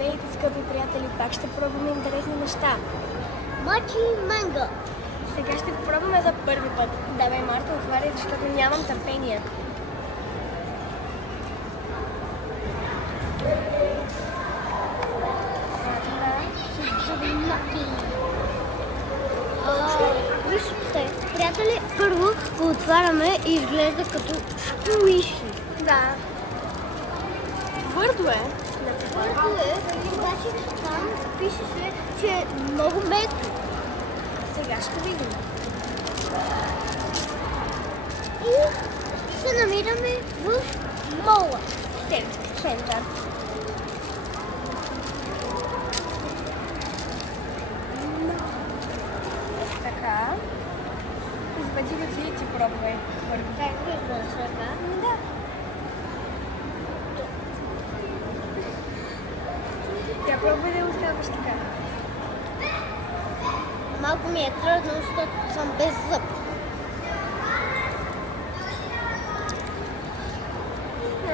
Здравейте, скъпи приятели! Пак ще пробваме интересни неща. Мачи манго. Сега ще пробваме за първи път. Давай, Марта, отваряй, защото нямам търпение. Вижте, приятели, първо го отваряме и изглежда като сквиши. Да. Твърдо е. Твърдо е, обаче там пише, че е много меко. Сега ще видим. И се намираме в мола. Център. Така. Извади ръце и ти пробвай. Как виждаш ръка? Да. Тя пробвай да оставаш така. Малко ми е трудно, защото съм без зъб.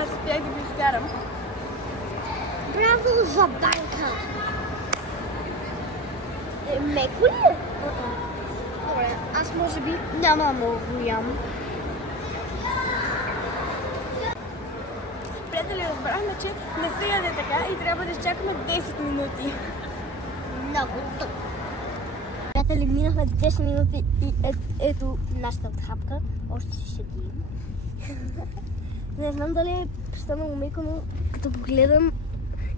Аз успях да ги изкарам. Браво за банка! Меко ли е? Добре, аз може би Няма много ям. приятели, разбрахме, че не се яде така и трябва да изчакаме 10 минути. Много тъп. Приятели, минахме 10 минути и ето нашата хапка. Още ще седим. Не знам дали е станало меко, но като погледам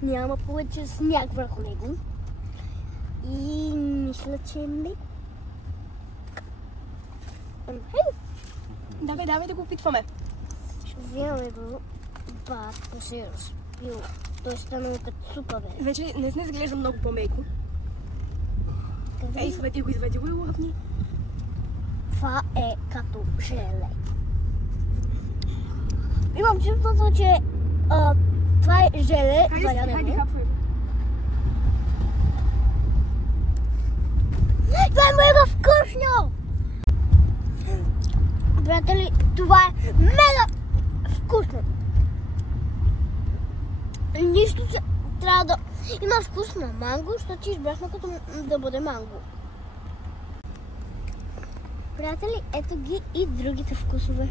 няма повече сняг върху него. И мисля, че е меко. Давай да го опитваме. Ще вземаме го. Батко се е разпил. Той е станало като супа, бе. Вече не изглежда много по-меко. Къде? Извади го и лъпни. Това е като желе. Имам чувството, че това е желе за ядене. Хапвай. Това е мега вкусно! Приятели, това е мега вкусно! Нищо, че трябва да има вкус на манго, защото избрахме като да бъде манго. Приятели, ето ги и другите вкусове.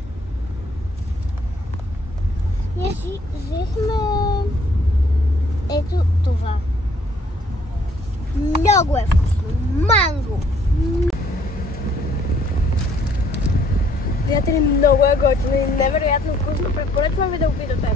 Ние си взехме ето това. Много е вкусно. Манго! Приятели, много е готино и невероятно вкусно. Препоръчвам ви да опитате.